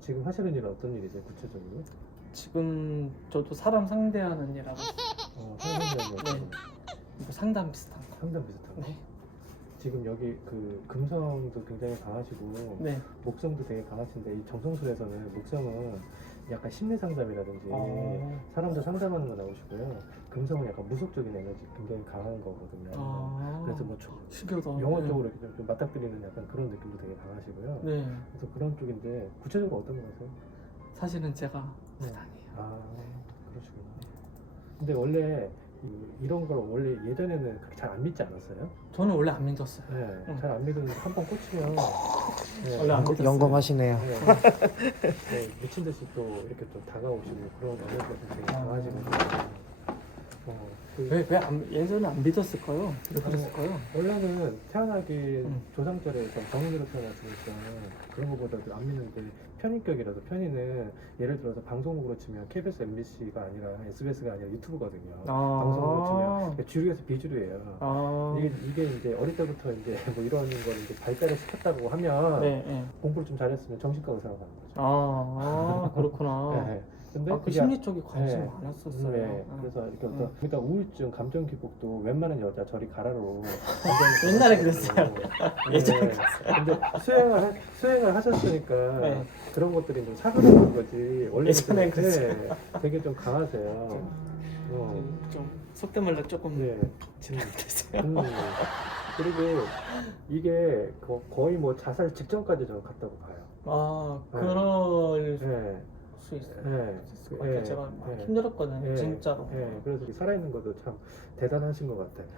지금 하시는 일은 어떤 일이세요, 구체적으로? 지금 저도 사람 상대하는 일 하고 있어요. 상담이라는 거 네. 이거 상담 비슷한 거. 상담 비슷한 거. 네. 지금 여기 그 금성도 굉장히 강하시고 네. 목성도 되게 강하신데 이 정성술에서는 목성은 약간 심리 상담이라든지 사람들 상담하는 거 나오시고요. 금성은 약간 무속적인 에너지 굉장히 강한 거거든요. 그래서 뭐 신기하다. 영어 쪽으로 이렇게 좀 맞닥뜨리는 약간 그런 느낌도 되게 강하시고요. 네. 그래서 그런 쪽인데 구체적으로 어떤 거 하세요? 사실은 제가 네. 부당이에요. 아, 그러시구나. 근데 원래 이런 걸 원래 예전에는 그렇게 잘 안 믿지 않았어요? 저는 원래 안 믿었어요. 네, 잘 안 믿었는데 한 번 꽂히면 네, 원래 안 믿었어요. 영검하시네요. 네, 네, 미친 듯이 또 이렇게 또 다가오시고 그런 에너지가 좀 되게 강하시거든요. 왜 예전에 안 믿었을까요? 왜 그랬을까요? 원래는 태어나기 조상절에서 정인으로 태어났으니까 그런 것보다도 안 믿는데 편인격이라도 편인은 예를 들어서 방송국으로 치면 KBS, MBC가 아니라 SBS가 아니라 유튜브거든요. 방송국으로 치면 주류에서 비주류예요. 이게 이제 어릴 때부터 이제 뭐 이런 걸 이제 발달을 시켰다고 하면 네. 공부를 좀 잘했으면 정신과 의사가 가는 거죠. 그렇구나. 네. 근데 그 그게 심리 쪽에 관심이 네. 많았었어요. 네. 그래서 이렇게 어떤 그러니까 우울증, 감정 기복도 웬만한 여자 저리 가라로 옛날에 그랬어요. 예전에 네. 근데 수행을 하셨으니까 네. 그런 것들이 좀 사그라든 거지. 원래 예전엔 그랬어요. 되게 좀 강하세요. 좀 속된 말로 조금 네. 지나갔어요. 그리고 이게 거의 뭐 자살 직전까지 저는 갔다고 봐요. 그럴 네. 수 있어요. 네. 제가 막 네. 힘들었거든요, 네. 진짜로. 네. 그래서 살아있는 것도 참 대단하신 것 같아요.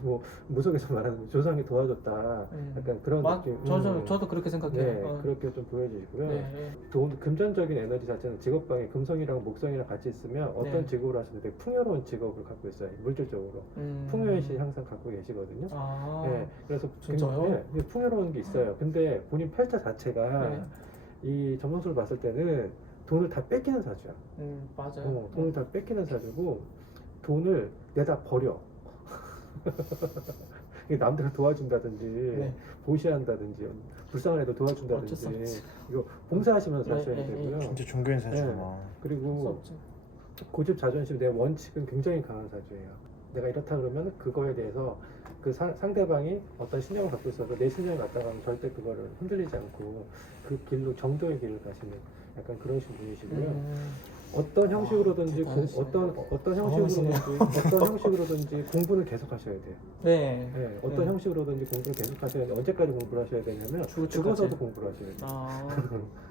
뭐 무속에서 말하는 조상이 도와줬다, 약간 그런 느낌. 저도 그렇게 생각해요. 네, 그렇게 좀 보여지고요. 네. 금전적인 에너지 자체는 직업방에 금성이랑 목성이랑 같이 있으면 어떤 네. 직업을 하시는데 풍요로운 직업을 갖고 있어요. 물질적으로 풍요의 신 항상 갖고 계시거든요. 네, 그래서 진짜요? 네, 풍요로운 게 있어요. 근데 본인 팔자 자체가 네. 이 점성술을 봤을 때는 돈을 다 뺏기는 사주야. 맞아요. 돈을 다 뺏기는 사주고 돈을 내다 버려. 남들을 도와준다든지 네. 보시한다든지 불쌍한 애들 어쩔 수 도와준다든지 없지. 이거 봉사하시면서 하셔야 네, 되고요. 진짜 종교인 사주구나. 할 수 그리고 없죠. 고집 자존심 내 원칙은 굉장히 강한 사주예요. 내가 이렇다 그러면 그거에 대해서 그 상대방이 어떤 신념을 갖고 있어도 내 신념을 갖다가 하면 절대 그거를 흔들리지 않고 그 길로 정도의 길을 가시는 약간 그런 분이시고요. 어떤 형식으로든지 어떤 형식으로든지 공부를 계속 하셔야 돼요. 네. 어떤 형식으로든지 공부를 계속 하셔야 돼요. 언제까지 공부를 하셔야 되냐면 죽어서도 공부를 하셔야 돼요.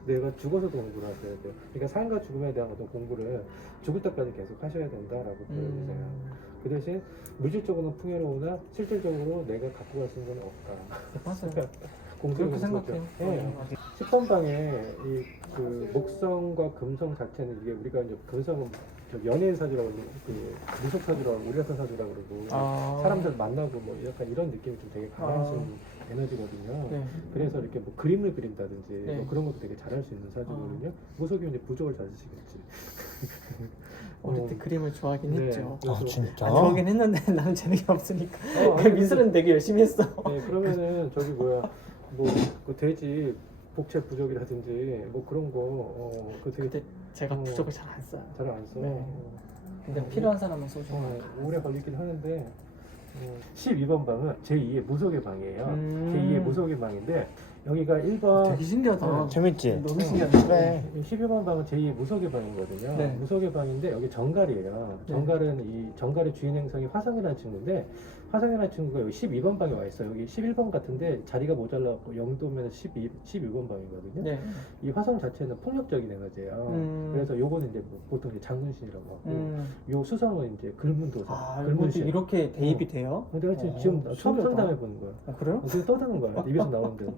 내가 죽어서도 공부를 하셔야 돼요. 그러니까 삶과 죽음에 대한 어떤 공부를 죽을 때까지 계속 하셔야 된다라고 보여주세요. 그 대신 물질적으로는 풍요로우나 실질적으로 내가 갖고 갈 수 있는 건 없다. 맞아요. 그렇게 생각해요. 네. 10번 방에 그 목성과 금성 자체는 이게 우리가 이제 금성은 연예인 사주라고 그 무속 사주라고 우리 같은 사주라고 그러고 사람들 만나고 뭐 약간 이런 느낌이 좀 되게 강하신 에너지거든요. 네. 그래서 이렇게 뭐 그림을 그린다든지 네. 뭐 그런 것도 되게 잘할 수 있는 사주거든요. 무속이 이제 부족을 잘 쓰시겠지. 어릴 때 그림을 좋아하긴 네. 했죠. 아 진짜? 좋아하긴 했는데 나는 재능이 없으니까. 미술은 되게 열심히 했어. 네, 그러면은 저기 뭐야 그 돼지 복채 부족이라든지 뭐 그런 거 그 되게 근데 제가 부적을 잘 안 써요. 잘 안 써. 네. 근데 필요한 사람은 써줘. 오래 걸리긴 하는데 12번 방은 제2의 무속의 방이에요. 제2의 무속의 방인데 여기가 1번 되게 신기하다. 재밌지? 너무 신기하다. 그래. 12번 방은 제2의 무속의 방이거든요. 네. 무속의 방인데 여기 정갈이에요. 네. 정갈은 이 정갈의 주인 행성이 화성이라는 친구인데 화성이라는 친구가 여기 12번 방에 와 있어요. 여기 11번 같은데 자리가 모자라고 영도면 12번 방이거든요. 네. 이 화성 자체는 폭력적인 에너지예요. 그래서 요거는 이제 보통 이제 장군신이라고 하고 요 수성은 이제 글문도사. 글문신 이렇게 대입이 돼요? 내가 지금 처음 신기하다. 상담해 보는 거야. 그래요? 그냥 떠드는 거야. 입에서 나오는 대로.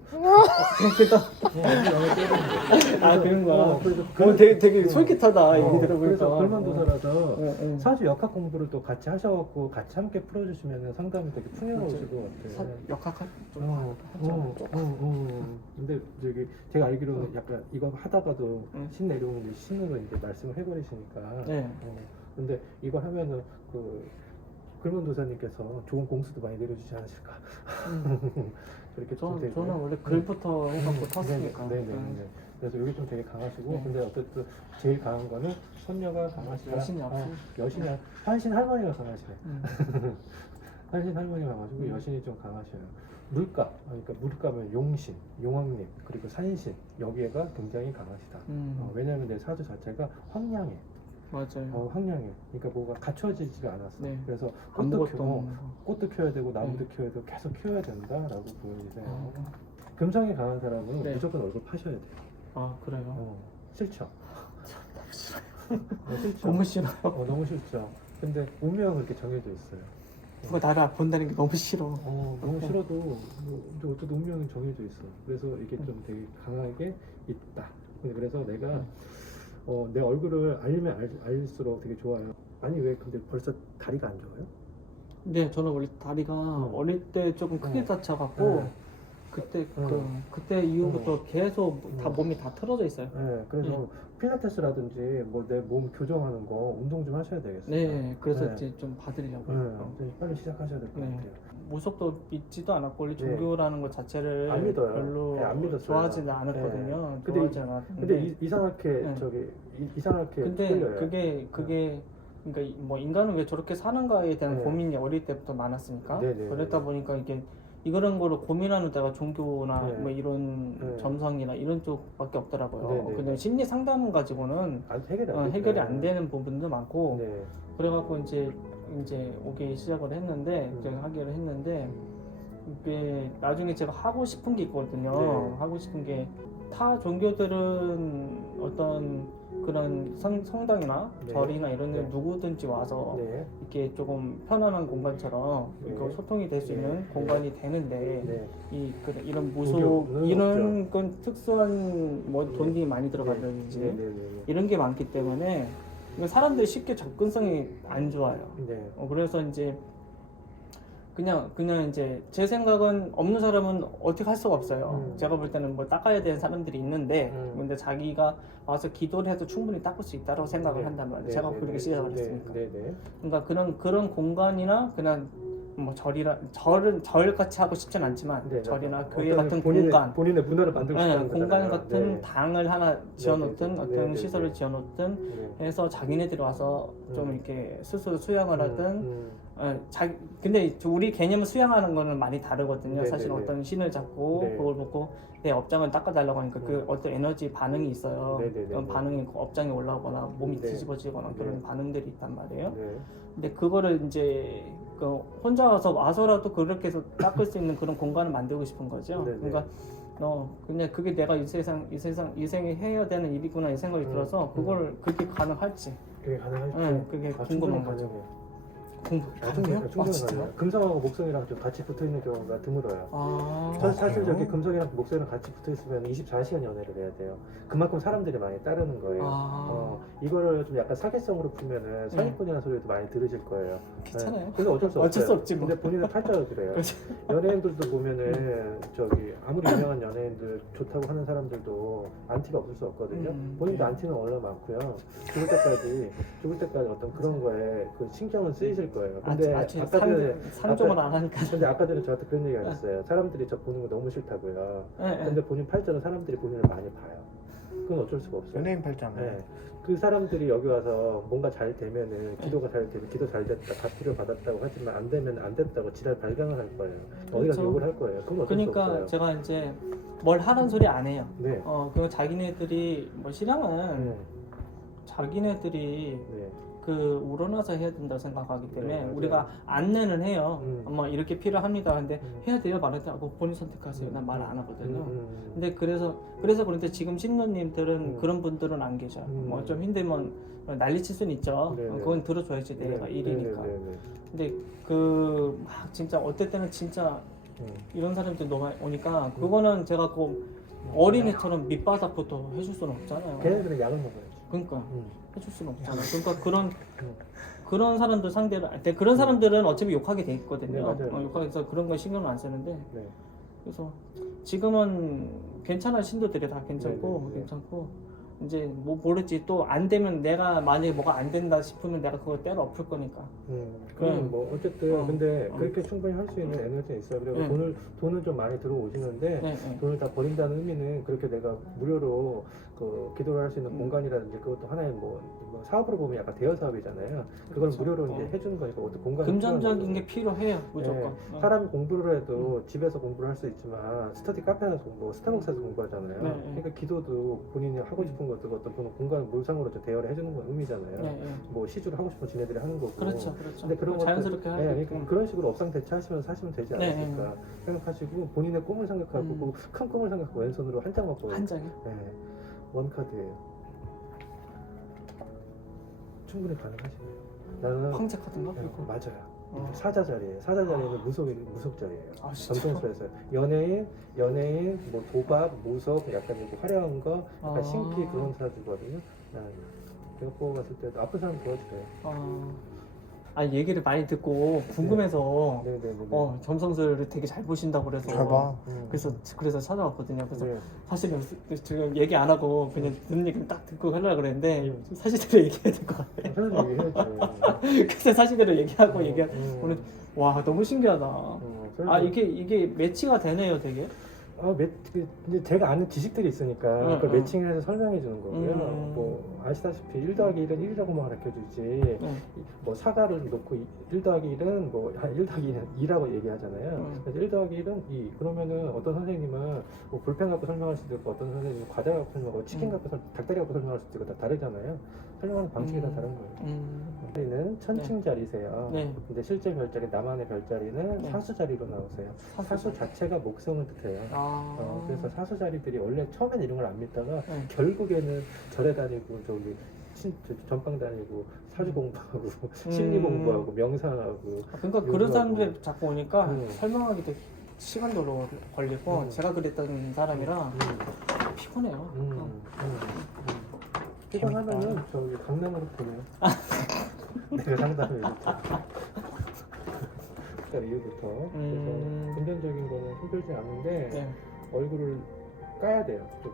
그런 거야. 그래서 되게 솔깃하다 얘기 그래서 들어보니까. 글문도사라서 사주 역학 공부를 또 같이 하셔갖고 같이 함께 풀어주시면 상담이 되게 풍요로우실 것 같아요. 역학한 근데 저기 제가 알기로는 약간 이거 하다가도 신 내려오는 신으로 이제 말씀을 해버리시니까. 네. 근데 이거 하면은 그 글문도사님께서 좋은 공수도 많이 내려주지 않으실까. 저렇게 좀 되고. 저는 원래 글부터 해갖고 탔으니까. 네네. 그래서 여기 좀 되게 강하시고 네. 근데 어쨌든 제일 강한 거는 손녀가 강하시다. 여신이 없어요. 여신이 한신 할머니가 강하시네. 음. 한신 할머니가 강하시고 여신이 좀 강하셔요. 물가, 그러니까 물가면 용신, 용왕님 그리고 산신 여기가 굉장히 강하시다. 왜냐하면 내 사주 자체가 황량해. 맞아요. 황량해. 그러니까 뭐가 갖춰지지가 않았어. 네. 그래서 아무것도 없는 거. 꽃도 키워야 되고 나무도 키워야 되고 계속 키워야 된다라고 보여지세요. 금성이 강한 사람은 네. 무조건 얼굴 파셔야 돼요. 아 그래요? 싫죠. 싫죠. 너무 싫어요. 너무 싫죠. 근데 운명은 그렇게 정해져 있어요. 그거 나를 본다는 게 너무 싫어. 너무 싫어도 어쨌든 운명이 정해져 있어. 그래서 이게 좀 되게 강하게 있다. 근데 그래서 내가 내 얼굴을 알면 알수록 되게 좋아요. 아니 왜 근데 벌써 다리가 안 좋아요? 네, 저는 원래 다리가 어릴 때 조금 크게 다쳐갖고 그때 이후부터 계속 다 몸이 다 틀어져 있어요. 네, 그래서 필라테스라든지 뭐 내 몸 교정하는 거 운동 좀 하셔야 되겠어요. 네, 그래서 네. 이제 좀 받으려고요. 빨리 시작하셔야 될 것 네. 같아요. 무속도 믿지도 않았고 원래 네. 종교라는 것 자체를 안 믿어요. 별로 네, 안 믿었어요. 좋아하지는 않았거든요. 네. 근데 좋아하지 않았는데 근데 이상하게 네. 이상하게 근데 틀려요. 그게 그러니까 뭐 인간은 왜 저렇게 사는가에 대한 네. 고민이 어릴 때부터 많았으니까 네네. 그랬다 보니까 이게 이런 거를 고민하는 데가 종교나 네. 뭐 이런 네. 점성이나 이런 쪽밖에 없더라고요. 네네. 근데 심리 상담 가지고는 해결이 안 되는 부분도 많고 네. 그래갖고 이제 오기 시작을 했는데 이제 하기를 했는데 이게 나중에 제가 하고 싶은 게 있거든요. 네. 하고 싶은 게 타 종교들은 어떤 그런 성당이나 네. 절이나 이런 데 네. 누구든지 와서 네. 이렇게 조금 편안한 공간처럼 네. 이거 소통이 될 수 네. 있는 네. 공간이 되는데 네. 이런 무속 종교는 이런 건 특수한 뭐 네. 돈이 많이 들어간다든지 네. 네. 이런 게 많기 때문에 이거 사람들이 쉽게 접근성이 안 좋아요. 네. 그래서 이제 그냥 이제 제 생각은 없는 사람은 어떻게 할 수가 없어요. 제가 볼 때는 뭐 닦아야 되는 사람들이 있는데 근데 자기가 와서 기도를 해도 충분히 닦을 수 있다고 생각을 네. 한단 말이에요. 네. 제가 네. 그렇게 네. 시작을 네. 했으니까. 네. 네. 그러니까 그런 공간이나 그냥 뭐 절 같이 하고 싶진 않지만 네. 절이나 교회 어떤 같은 본인의 공간, 문화를 만들고 네, 싶다는 공간 거잖아요. 같은 네. 당을 하나 지어놓든 네. 어떤 네. 시설을 네. 지어놓든 네. 해서 자기네들이 와서 좀 이렇게 스스로 수양을 하든 근데 우리 개념을 수양하는 거는 많이 다르거든요. 네, 사실 네, 네. 어떤 신을 잡고 네. 그걸 보고 내 업장을 닦아달라고 하니까 그 어떤 에너지 반응이 있어요. 네, 네, 네, 그런 네. 반응이 그 업장이 올라오거나 몸이 네. 뒤집어지거나 네. 그런 반응들이 있단 말이에요. 네. 근데 그거를 이제 혼자 와서라도 그렇게 해서 닦을 수 있는 그런 공간을 만들고 싶은 거죠. 네, 네. 그러니까 그냥 그게 내가 이 생에 해야 되는 일이구나 이 생각이 들어서 그걸 그렇게 가능할지. 그게 가능할지. 네, 그게 궁금한 거죠. 충분해요. 아, 진짜요? 금성하고 목성이랑 좀 같이 붙어 있는 경우가 드물어요. 사실 저기 금성이랑 목성이랑 같이 붙어 있으면 24시간 연애를 해야 돼요. 그만큼 사람들이 많이 따르는 거예요. 이거를 좀 약간 사기성으로 풀면은 사기꾼이라는 소리도 많이 들으실 거예요. 괜찮아요. 근데 어쩔 수 어쩔 수 없어요. 없지 뭐. 근데 본인은 팔자로 그래요. 연예인들도 보면은 저기 아무리 유명한 연예인들 좋다고 하는 사람들도 안티가 없을 수 없거든요. 본인도 안티는 원래 많고요. 죽을 때까지 어떤 그런 거에 그 신경을 쓰이실 거예요. 근데 아까 전에 상종을 안 하니까. 근데 아까 전에 저한테 그런 얘기가 있어요. 사람들이 저 보는 거 너무 싫다고요. 네. 근데 본인 팔자는 사람들이 본인을 많이 봐요. 그건 어쩔 수가 없어요. 연예인 팔자네. 네. 그 사람들이 여기 와서 뭔가 잘 되면은 기도가 잘 되면 기도 잘 됐다, 가피를 받았다고 하지만 안 되면 안 됐다고 지랄 발광을 할 거예요. 어디 가서 그렇죠. 욕을 할 거예요. 그건 어쩔 수 그러니까 없어요. 제가 이제 뭘 하는 소리 안 해요. 네. 그 자기네들이 뭐 신앙은 네. 자기네들이 네. 우러나서 해야 된다고 생각하기 때문에 맞아요. 우리가 안내는 해요. 뭐 이렇게 필요합니다. 근데 해야 돼요, 말해야 돼요. 본인 선택하세요. 난 말 안 하거든요. 근데 그래서 그런데 지금 신도님들은 그런 분들은 안 계셔요. 뭐 좀 힘들면 난리칠 수는 있죠. 네네. 그건 들어줘야지 내가 일이니까. 근데 막 진짜 어떨 때는 진짜 이런 사람들이 너무 많이 오니까 그거는 제가 어린애처럼 밑바닥부터 해줄 수는 없잖아요. 걔네들은 약을 먹어야지. 그러니까 해줄 수는 없잖아요. 그러니까 그런 사람들 상대로 그런 사람들은 어차피 욕하게 돼 있거든요. 네, 맞아요. 욕하게서 그런 거 신경을 안 쓰는데 네. 그래서 지금은 괜찮아 신도들이 다 괜찮고 네, 네, 네. 괜찮고 이제 뭐 모르지 또 안 되면 내가 만약에 뭐가 안 된다 싶으면 내가 그걸 때려 엎을 거니까. 그럼 뭐 어쨌든 근데 어. 그렇게 충분히 할 수 있는 에너지는 있어요. 그리고 돈은 좀 많이 들어오시는데 네, 네. 돈을 다 버린다는 의미는 그렇게 내가 무료로 그 기도를 할 수 있는 공간이라든지 그것도 하나의 뭐 사업으로 보면 약간 대여 사업이잖아요. 그걸 그렇죠. 무료로 이제 해주는 거니까 어떤 공간이 금전적인 게 필요해요 무조건. 네. 사람이 공부를 해도 집에서 공부를 할 수 있지만 스터디 카페에서 공부, 스타벅스에서 공부하잖아요. 네. 그러니까 기도도 본인이 하고 싶은 것들 어떤 공간을 물상으로 좀 대여를 해주는 건 의미잖아요. 네, 네. 뭐 시주를 하고 싶으면 지네들이 하는 거고. 그렇죠, 그렇죠. 근데 그런 것들- 자연스럽게 네, 하고. 그러니까 그런 식으로 업상 대처하시면서 사시면 되지 네, 않을까 생각하시고 본인의 꿈을 생각하고 그 큰 꿈을 생각하고 왼손으로 한 장 갖고 한 장에. 네, 원 카드예요. 충분히 가능하시네요. 나는 황제 카드인가? 네, 이거? 맞아요. 어. 사자 자리예요. 사자 자리는 무속 자리예요. 아 진짜. 점성술에서 연예인, 뭐 도박, 무속, 약간 이거 화려한 거, 약간 아. 신기 그런 사주거든요. 제가 뽑아봤을 때도 아픈 사람 도와주세요. 아 얘기를 많이 듣고 궁금해서 네네네. 점성술을 되게 잘 보신다고 그래서 잘 봐. 그래서 찾아왔거든요. 그래서 네. 사실은 지금 얘기 안 하고 그냥 듣는 얘기를 딱 듣고 하려고 그랬는데 사실대로 얘기해야 될 것 같아요. 사실 얘기해야죠. 그래서 사실대로 얘기하고 오늘 와 너무 신기하다. 설마- 이게 매치가 되네요, 되게. 근데 제가 아는 지식들이 있으니까 그걸 매칭을 해서 설명해 주는 거고요. 뭐 아시다시피 1 더하기 1은 1이라고만 가르쳐 주지 뭐 사과를 놓고 1 더하기 1은 뭐 1 더하기 1은 2라고 얘기하잖아요. 그래서 1 더하기 1은 2. 그러면은 어떤 선생님은 뭐 볼펜 갖고 설명할 수도 있고 어떤 선생님은 과자 갖고 설명하고 치킨 갖고 닭다리 갖고 설명할 수도 있고 다 다르잖아요. 설명하는 방식이 다 다른 거예요. 우리는 천칭 자리세요. 네. 근데 실제 별자리 나만의 별자리는 네. 사수 자리로 나오세요. 사수 자체가 목성을 뜻해요. 그래서 사수 자리들이 원래 처음엔 이런 걸 안 믿다가 결국에는 절에 다니고 저기 전방 다니고 사주 공부하고 심리 공부하고 명상하고 그러니까 그런 요구하고. 사람들 자꾸 오니까 네. 설명하기도 시간도 걸리고 제가 그랬던 사람이라 피곤해요. 피곤하면은 저기 강남으로 보내요. 내가 상담을 이렇게. 이후부터 그래서 금전적인 거는 힘들지 않은데 네. 얼굴을 까야 돼요. 좀.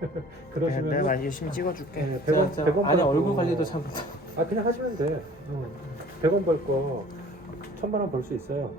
내가 그러시면 많이 열심히 찍어줄게. 네, 100원 아니 벌고. 얼굴 관리도 잘 못해. 그냥 하시면 돼. 100원 벌 거 1000만 원 벌 수 있어요.